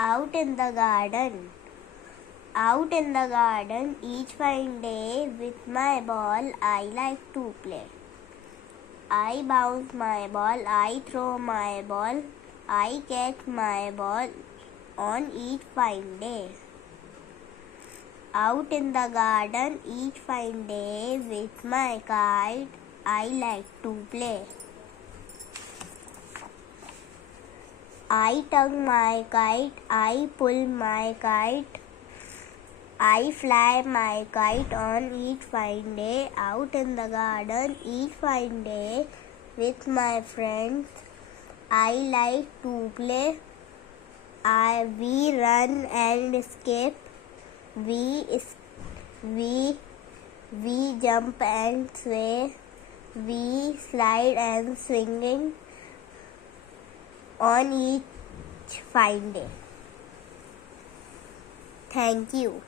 Out in the garden. Out in the garden each fine day with my ball I like to play. I bounce my ball, I throw my ball, I catch my ball on each fine day. Out in the garden each fine day with my kite I like to play. I tug my kite, I pull my kite, I fly my kite on each fine day. Out in the garden each fine day with my friends I like to play. We run and escape, we jump and sway, we slide and swinging on each fine day. Thank you.